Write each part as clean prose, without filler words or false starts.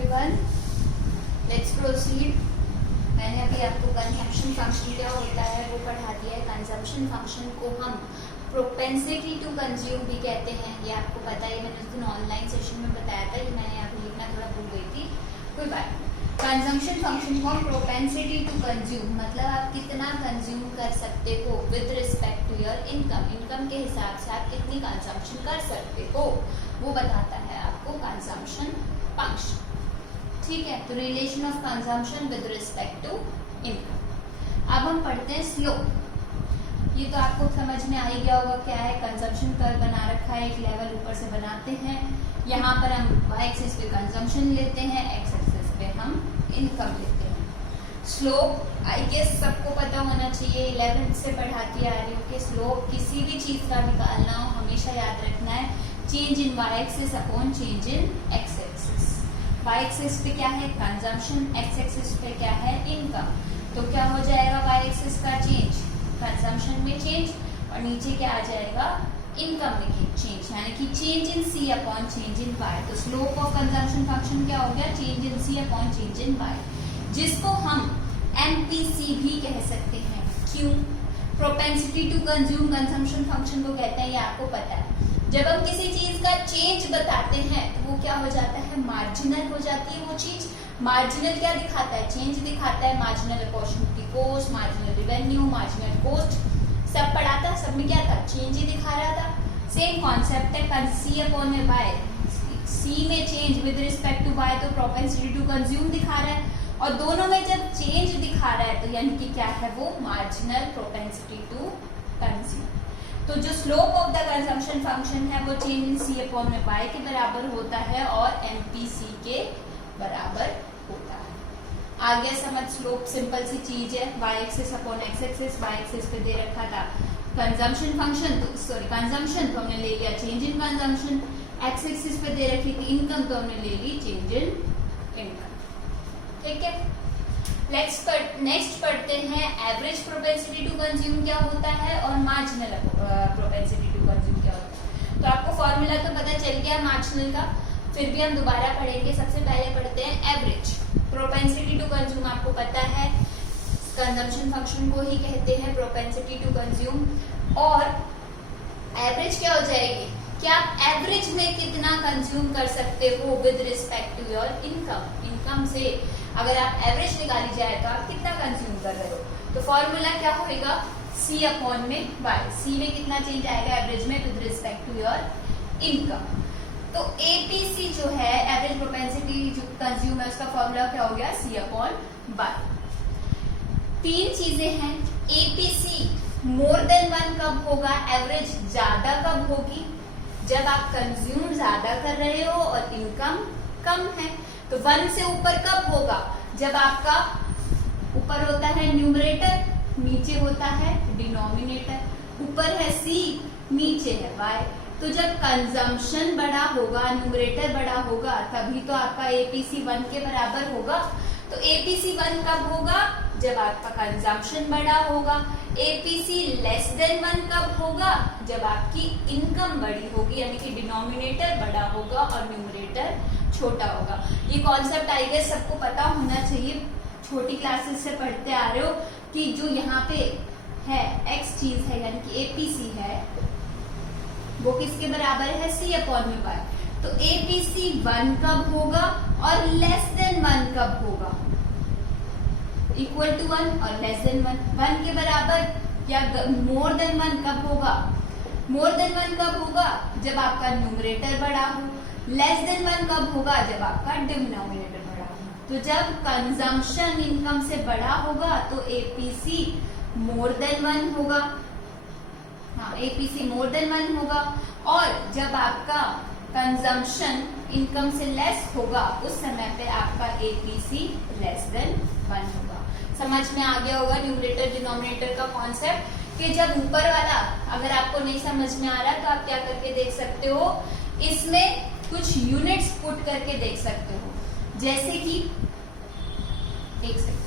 Everyone, let's proceed. मैंने अभी आपको कंजम्पशन फंक्शन क्या होता है वो पढ़ा दिया है। कंजम्पशन फंक्शन को हम प्रोपेंसिटी टू कंज्यूम भी कहते हैं। ये आपको पता है, मैंने उस दिन ऑनलाइन सेशन में बताया था कि मैंने अभी लिखना थोड़ा भूल गई थी, कोई बात नहीं। कंजम्पशन फंक्शन को हम प्रोपेंसिटी टू कंज्यूम, मतलब आप कितना कंज्यूम कर सकते हो with respect to your income, income के हिसाब से आप कितनी कंजम्पशन कर सकते हो वो बताता है आपको कंजम्पशन फंक्शन। ठीक है, तो relation of consumption with respect to income. अब हम पढ़ते हैं स्लोप। ये तो आपको समझ में आ ही गया होगा क्या है। कंजम्पशन कर्व बना रखा है, एक लेवल ऊपर से बनाते हैं। यहाँ पर हम y एक्सिस पे कंजम्पशन लेते हैं, x एक्सिस पे हम इनकम लेते हैं। स्लोप आई गेस सबको पता होना चाहिए, 11th से पढ़ाती आ रही हूँ कि स्लोप किसी भी चीज का निकालना हो हमेशा याद रखना है change in y axis upon change in x axis. y axis पे क्या है कंजम्पशन, x एक्सिस पे क्या है इनकम। तो क्या हो जाएगा y एक्सिस का चेंज कंजम्पशन में चेंज, और नीचे क्या आ जाएगा इनकम में चेंज, यानी कि change in c upon change in y। तो स्लोप ऑफ कंजम्पशन फंक्शन क्या हो गया change in c upon change in y, जिसको हम MPC भी कह सकते हैं। क्यों? Propensity to consume consumption function को कहते हैं, ये आपको पता है। जब हम किसी चीज का चेंज बताते हैं तो वो क्या हो जाता है मार्जिनल हो जाती है वो चीज। मार्जिनल क्या दिखाता है चेंज दिखाता है, marginal opportunity cost, marginal revenue, marginal cost सब पढ़ा था, सब में क्या था चेंज ही दिखा रहा था। सेम कॉन्सेप्ट है सी अपॉन में वाई, सी में change with respect to Y, तो प्रोपेंसिटी टू कंज्यूम दिखा रहा है, और दोनों में जब चेंज दिखा रहा है तो यानी कि क्या है वो मार्जिनल प्रोपेंसिटी टू कंज्यूम। तो जो slope of the consumption function है वो चेंज इन सी अपॉन में वाई के बराबर होता है और MPC के बराबर होता है। आगे समझ, स्लोप सिंपल सी चीज है, y axis upon x axis, y axis पे दे रखा था कंजम्पशन फंक्शन, तो सॉरी कंजम्पशन तो हमने ले लिया change in consumption, x axis पे दे रखी थी इनकम तो हमने ले ली चेंज इन इनकम। ठीक है, नेक्स्ट पढ़ते हैं एवरेज प्रोपेंसिटी टू कंज्यूम क्या होता है और मार्जिनल प्रोपेंसिटी टू कंज्यूम क्या होता है। तो आपको फॉर्मूला तो पता चल गया मार्जिनल का, फिर भी हम दोबारा पढ़ेंगे। सबसे पहले पढ़ते हैं एवरेज प्रोपेंसिटी टू कंज्यूम। आपको पता है कंजम्पशन फंक्शन को ही कहते हैं प्रोपेंसिटी टू कंज्यूम, और एवरेज क्या हो जाएगी कि आप एवरेज में कितना कंज्यूम कर सकते हो with respect to your income. Income से अगर आप एवरेज निकाली जाए तो आप कितना कंज्यूम कर रहे हो। तो फॉर्मूला क्या होगा C अपॉन में y, C में कितना चेंज आएगा एवरेज में with respect to your income. तो APC जो है एवरेज प्रोपेंसिटी जो कंज्यूम है उसका फॉर्मूला क्या हो गया C अपॉन y। तीन चीजें हैं, APC मोर देन 1 कब होगा, एवरेज ज्यादा कब होगी जब आप कंज्यूम ज्यादा कर रहे हो और इनकम कम है। तो 1 से ऊपर कब होगा जब आपका ऊपर होता है न्यूमरेटर, नीचे होता है डिनोमिनेटर, ऊपर है C नीचे है y। तो जब कंजम्पशन बड़ा होगा न्यूमरेटर बड़ा होगा तभी तो आपका APC 1 के बराबर होगा। तो APC 1 कब होगा जब आपका कंजम्पशन बड़ा होगा। APC लेस देन 1 कब होगा जब आपकी इनकम बड़ी होगी, यानी कि डिनोमिनेटर बड़ा होगा और न्यूमरेटर छोटा होगा। ये कॉन्सेप्ट आई गेस सबको पता होना चाहिए, छोटी क्लासेस से पढ़ते आ रहे हो कि जो यहाँ पे है x चीज है यानी कि APC है वो किसके बराबर है C अपॉन में y। तो APC 1 कब होगा और लेस देन 1 कब होगा, इक्वल टू 1 और लेस देन 1 के बराबर, या मोर देन 1 कब होगा, मोर देन 1 कब होगा जब आपका न्यूमरेटर बड़ा हो, लेस देन 1 कब होगा जब आपका डिनोमिनेटर बड़ा हो। तो जब कंजम्पशन इनकम से बड़ा होगा तो APC मोर देन 1 होगा, हाँ APC मोर देन 1 होगा, और जब आपका कंजम्पशन इनकम से लेस होगा उस समय पे आपका APC लेस देन 1 होगा। समझ में आ गया होगा न्यूमरेटर डिनोमिनेटर का कॉन्सेप्ट, कि जब ऊपर वाला अगर आपको नहीं समझ में आ रहा तो आप क्या करके देख सकते हो, इसमें कुछ यूनिट्स पुट करके देख सकते हो, जैसे कि एक सेकंड,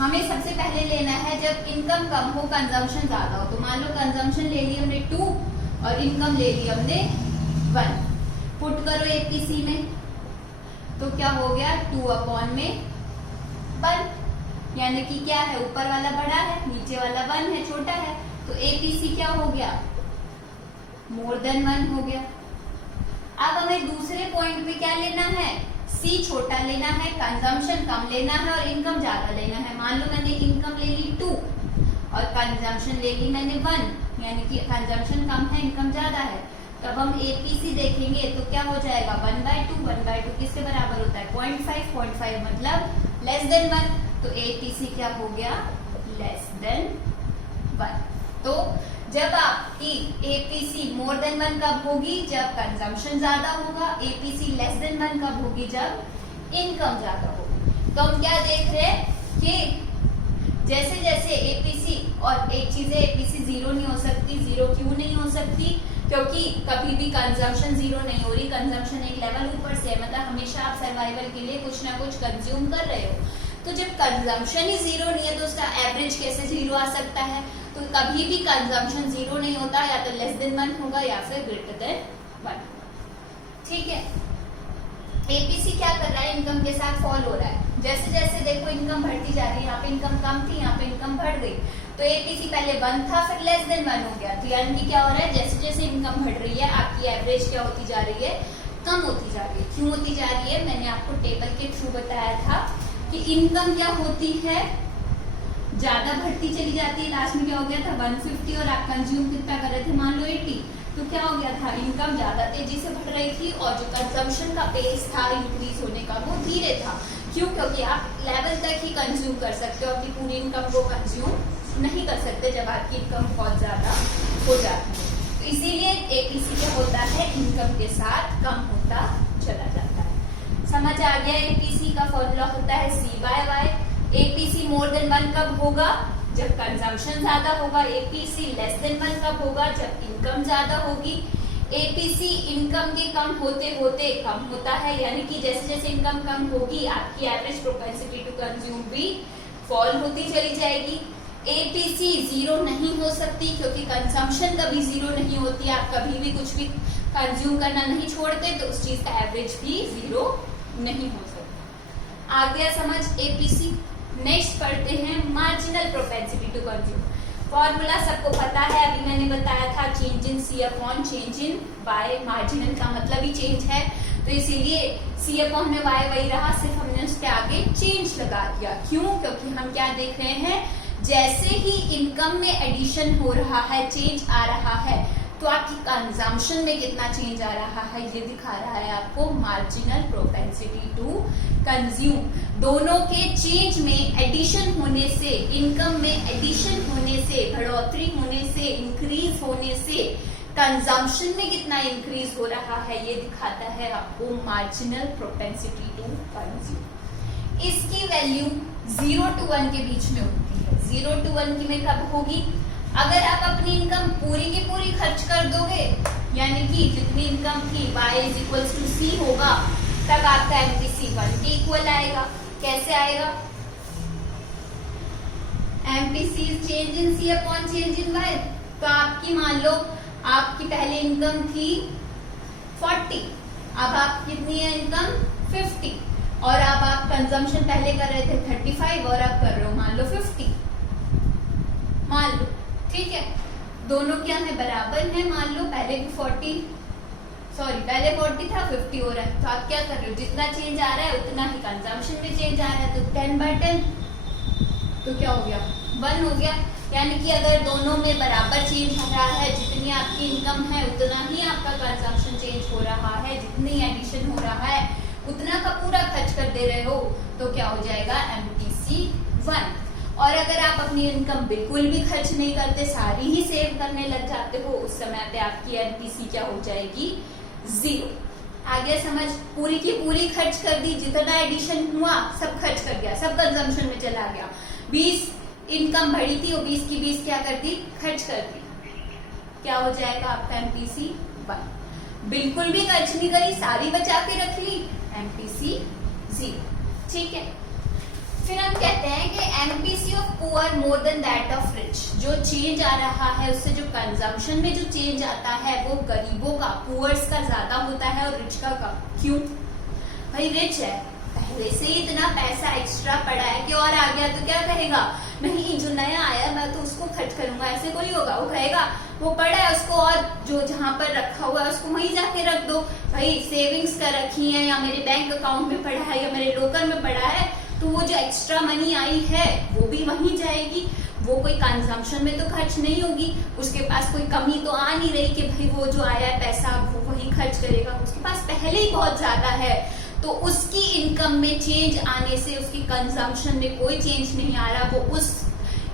हमें सबसे पहले लेना है जब इनकम कम हो कंजम्पशन ज्यादा हो। तो मान लो कंजम्पशन ले ली हमने 2 और इनकम ले ली हमने 1। पुट करो एपीसी में तो क्या हो गया 2/1, यानी कि क्या है, ऊपर वाला बड़ा है नीचे वाला 1 है, छोटा है। तो एपीसी क्या हो गया, मोर देन 1 हो गया। अब हमें दूसरे पॉइंट पे क्या लेना है, सी छोटा लेना है, कंजम्पशन कम लेना है और इनकम ज्यादा लेना है। मान लो मैंने इनकम ले ली 2 और कंजम्पशन ले ली मैंने 1, यानी कि कंजम्पशन कम है इनकम ज्यादा है। तब हम एपीसी देखेंगे तो क्या हो जाएगा 1/2। 1/2 किसके बराबर होता है 0.5। 0.5 मतलब लेस देन 1। तो एपीसी क्या हो गया, लेस देन 1। तो जब आपकी एपीसी मोर देन 1 कब होगी, जब कंजम्पशन ज्यादा होगा। एपीसी लेस देन 1 कब होगी, जब इनकम ज्यादा होगी। तो हम क्या देख रहे हैं कि जैसे जैसे एपीसी, और एक चीज है एपीसी 0 नहीं हो सकती। 0 क्यों नहीं हो सकती, क्योंकि कभी भी कंजम्पशन 0 नहीं हो रही। कंजम्पशन एक लेवल ऊपर से है, मतलब हमेशा आप सर्वाइवल के लिए कुछ ना कुछ कंज्यूम कर रहे हो। तो जब कंजम्पशन ही 0 नहीं है तो उसका एवरेज कैसे 0 आ सकता है। तो कभी भी कंजम्पशन 0 नहीं होता, या तो लेस देन 1 होगा या फिर ग्रेटर देन 1। ठीक है, एपीसी क्या कर रहा है, इनकम के साथ फॉल हो रहा है। जैसे जैसे देखो इनकम बढ़ती जा रही है, यहाँ पे इनकम कम थी यहाँ पे इनकम बढ़ गई। तो एपीसी पहले 1 था फिर लेस देन 1 हो गया। तो यानी कि क्या हो रहा है, जैसे जैसे इनकम बढ़ रही है आपकी एवरेज क्या होती जा रही है, कम होती जा रही है। क्यों होती जा रही है, मैंने आपको टेबल के थ्रू बताया था कि इनकम क्या होती है, ज्यादा बढ़ती चली जाती है। लास्ट में क्या हो गया था 150 और आप कंज्यूम कितना कर रहे थे, मान लो 80। तो क्या हो गया था, इनकम ज्यादा तेजी से बढ़ रही थी और जो कंजम्पशन का पेस था इंक्रीज होने का वो धीरे था। क्यों, क्योंकि आप लेवल तक ही कंज्यूम कर सकते हो, अपनी पूरी इनकम को कंज्यूम नहीं कर सकते जब आपकी इनकम बहुत ज्यादा हो जाती है। तो इसीलिए एपीसी क्या होता है, इनकम के साथ कम होता चला जाता है। समझ आ गया, एपीसी का फॉर्मूला होता है C/Y। एपीसी मोर देन 1 कब होगा, जब कंजम्पशन ज्यादा होगा। एपीसी लेस देन 1 कब होगा, जब इनकम ज्यादा होगी। एपीसी इनकम के कम होते होते कम होता है, यानी कि जैसे जैसे इनकम कम होगी आपकी एवरेज प्रोपेंसिटी टू कंज्यूम भी फॉल होती चली जाएगी। एपीसी 0 नहीं हो सकती क्योंकि कंजम्पशन कभी 0 नहीं होती। आप कभी भी कुछ भी कंज्यूम करना नहीं छोड़ते तो उस चीज का एवरेज भी 0 नहीं हो सकता। आ गया समझ एपीसी। नेक्स्ट पढ़ते हैं marginal propensity to consume. Formula सबको पता है, अभी मैंने बताया था, change in C upon change in Y। Marginal का मतलब ही चेंज है, तो इसीलिए C अपॉन में Y वही रहा, सिर्फ हमने उसके आगे चेंज लगा दिया। क्यों, क्योंकि हम क्या देख रहे हैं, जैसे ही इनकम में एडिशन हो रहा है, चेंज आ रहा है, तो आपकी कंजम्पशन में कितना चेंज आ रहा है ये दिखा रहा है आपको मार्जिनल प्रोपेंसिटी टू कंज्यूम। दोनों के चेंज में एडिशन होने से, इनकम में एडिशन होने से, बढ़ोतरी होने से, इंक्रीज होने से कंजम्पशन में कितना इंक्रीज हो रहा है ये दिखाता है आपको मार्जिनल प्रोपेंसिटी टू कंज्यूम। इसकी वैल्यू 0 to 1 के बीच में होती है। 0 to 1 की में कब होगी, अगर आप अपनी इनकम पूरी की पूरी खर्च कर दोगे, यानी कि जितनी इनकम थी Y = C होगा, तब आपका MPC 1 के इक्वल आएगा। कैसे आएगा, MPC change in C upon change in Y। तो आपकी मान लो आपकी पहले इनकम थी 40, अब आप कितनी है इनकम 50, और अब आप कंजम्पशन पहले कर रहे थे 35 और अब कर रहे हो मान लो 50, मान लो, ठीक है। दोनों क्या है, बराबर है। मान लो पहले भी 40 था, 50 हो रहा है। तो आप क्या कर रहे हो, जितना चेंज आ रहा है उतना ही कंजम्पशन में चेंज आ रहा है। तो 10/10 तो क्या हो गया, 1 हो गया। यानी कि अगर दोनों में बराबर चेंज हो रहा है, जितनी आपकी इनकम है उतना ही आपका कंजम्पशन चेंज हो रहा है, जितनी एडिशन हो रहा है उतना का पूरा खर्च कर दे रहे हो, तो क्या हो जाएगा MPC 1। और अगर आप अपनी इनकम बिल्कुल भी खर्च नहीं करते, सारी ही सेव करने लग जाते हो, उस समय पे आपकी MPC क्या हो जाएगी 0। आगे समझ, पूरी की पूरी खर्च कर दी, जितना एडिशन हुआ सब खर्च कर दिया, सब कंजम्पशन में चला गया। 20 इनकम बढ़ी थी और 20 की 20 क्या कर दी, खर्च कर दी। क्या हो जाएगा आपका MPC 1। बिल्कुल भी खर्च नहीं करी, सारी बचा के रख ली, MPC 0। ठीक है, फिर हम कहते हैं कि MPC of poor more than that of rich, जो चेंज आ रहा है उससे जो कंजम्पशन में जो चेंज आता है वो गरीबों का, पुअर्स का ज्यादा होता है और रिच का कम। क्यों? भाई रिच है, पहले से ही इतना पैसा एक्स्ट्रा पड़ा है कि और आ गया तो क्या कहेगा, नहीं जो नया आया मैं तो उसको खर्च करूंगा, ऐसे कोई होगा? वो कहेगा वो पड़ा है उसको और जो जहां पर रखा हुआ है उसको वहीं जाके रख दो। भाई सेविंग्स कर रखी है या मेरे बैंक अकाउंट में पड़ा है या मेरे लॉकर में पड़ा है, तो वो जो एक्स्ट्रा मनी आई है वो भी वहीं जाएगी, वो कोई कंजम्पशन में तो खर्च नहीं होगी। उसके पास कोई कमी तो आ नहीं रही कि भाई वो जो आया है पैसा वो वही खर्च करेगा, उसके पास पहले ही बहुत ज्यादा है, तो उसकी इनकम में चेंज आने से उसकी कंजम्पशन में कोई चेंज नहीं आ रहा, वो उस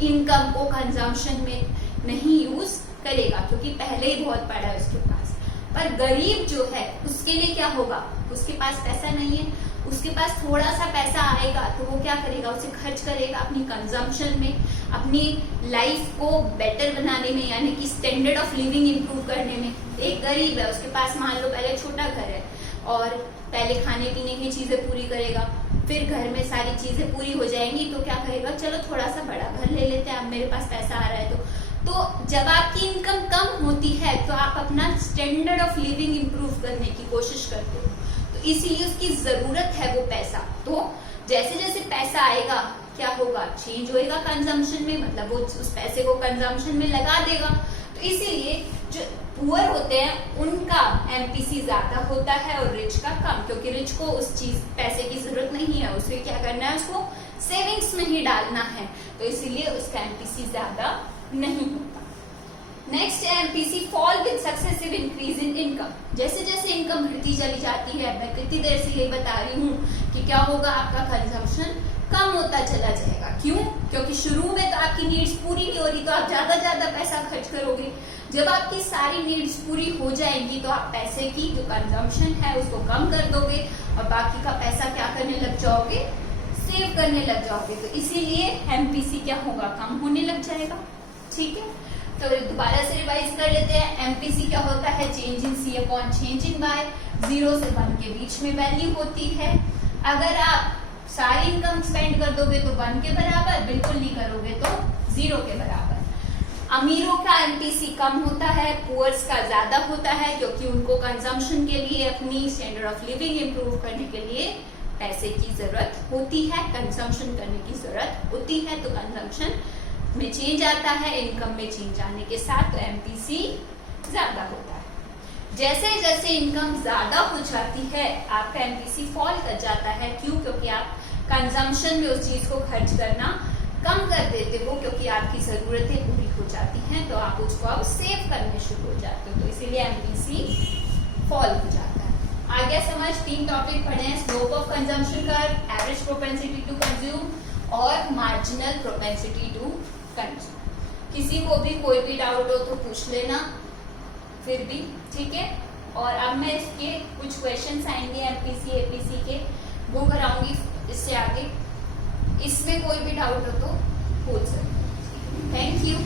इनकम को कंजम्पशन में नहीं यूज करेगा क्योंकि पहले ही बहुत पड़ा है उसके पास। पर गरीब जो है उसके लिए क्या होगा, उसके पास पैसा नहीं है, उसके पास थोड़ा सा पैसा आएगा तो वो क्या करेगा, उसे खर्च करेगा अपनी कंजम्पशन में, अपनी लाइफ को बेटर बनाने में, यानी कि स्टैंडर्ड ऑफ लिविंग इंप्रूव करने में। एक गरीब है, उसके पास मान लो पहले छोटा घर है और पहले खाने पीने की चीजें पूरी करेगा, फिर घर में सारी चीजें पूरी हो जाएंगी तो क्या करेगा, चलो थोड़ा सा बड़ा घर ले लेते हैं, अब मेरे पास पैसा आ रहा है तो जब आपकी इनकम कम होती है तो आप अपना स्टैंडर्ड ऑफ लिविंग इंप्रूव करने की कोशिश करते हो, तो इसीलिए उसकी जरूरत है वो पैसा। तो जैसे जैसे पैसा आएगा क्या होगा, चेंज होएगा कंजम्पशन में, मतलब वो उस पैसे को कंजम्पशन में लगा देगा। तो इसीलिए जो पुअर होते हैं उनका एमपीसी ज्यादा होता है और रिच का कम, क्योंकि रिच को उस चीज पैसे की जरूरत नहीं है, उसे क्या करना है, उसको सेविंग्स में ही डालना है, तो इसीलिए उसका एमपीसी ज्यादा नहीं होता। Next MPC fall with successive increase in income, जैसे जैसे इनकम बढ़ती चली जाती है, मैं कितनी देर से ये बता रही हूँ कि क्या होगा, आपका कंजम्पशन कम होता चला जाएगा। क्यों? क्योंकि शुरू में तो आपकी नीड्स पूरी नहीं हो रही तो आप ज्यादा पैसा खर्च करोगे, जब आपकी सारी नीड्स पूरी हो जाएंगी तो आप पैसे की जो कंजम्पशन है उसको कम कर दोगे और बाकी का पैसा क्या करने लग जाओगे, सेव करने लग जाओगे, तो इसीलिए एमपीसी क्या होगा, कम होने लग जाएगा। ठीक है, तो दोबारा से रिवाइज कर लेते हैं। एमपीसी क्या होता है, change in C upon change in Y, 0 से 1 के बीच में वैल्यू होती है। अगर आप सारी इनकम स्पेंड कर दोगे तो 1 के बराबर, बिल्कुल नहीं करोगे तो 0 के बराबर। अमीरों का एमपीसी कम होता है, पुअर्स का ज्यादा होता है, क्योंकि उनको कंजम्पशन के लिए, अपनी स्टैंडर्ड ऑफ लिविंग इंप्रूव करने के लिए पैसे की जरूरत होती है, कंजम्पशन करने की जरूरत होती है, तो कंजम्पशन में चेंज आता है, इनकम में चेंज आने के साथ तो एमपीसी ज्यादा होता है। जैसे जैसे इनकम ज्यादा हो जाती है आपका एमपीसी फॉल कर जाता है। क्यों? क्योंकि आप कंजम्पशन में उस चीज को खर्च करना कम कर देते हो, क्योंकि आपकी जरूरतें पूरी हो जाती हैं तो आप उसको अब सेव करने शुरू हो जाते हो, तो इसीलिए एमपीसी फॉल हो जाता है। आ गया समझ? 3 टॉपिक पढ़े हैं, slope of consumption curve, average propensity to consume और मार्जिनल प्रोपेंसिटी टू कंज्यूम। किसी को भी कोई भी डाउट हो तो पूछ लेना फिर भी, ठीक है। और अब मैं इसके कुछ क्वेश्चंस आएंगे एमपीसी एपीसी के, वो कराऊंगी इससे आगे, इसमें कोई भी डाउट हो तो पूछ सकते हैं। Thank you.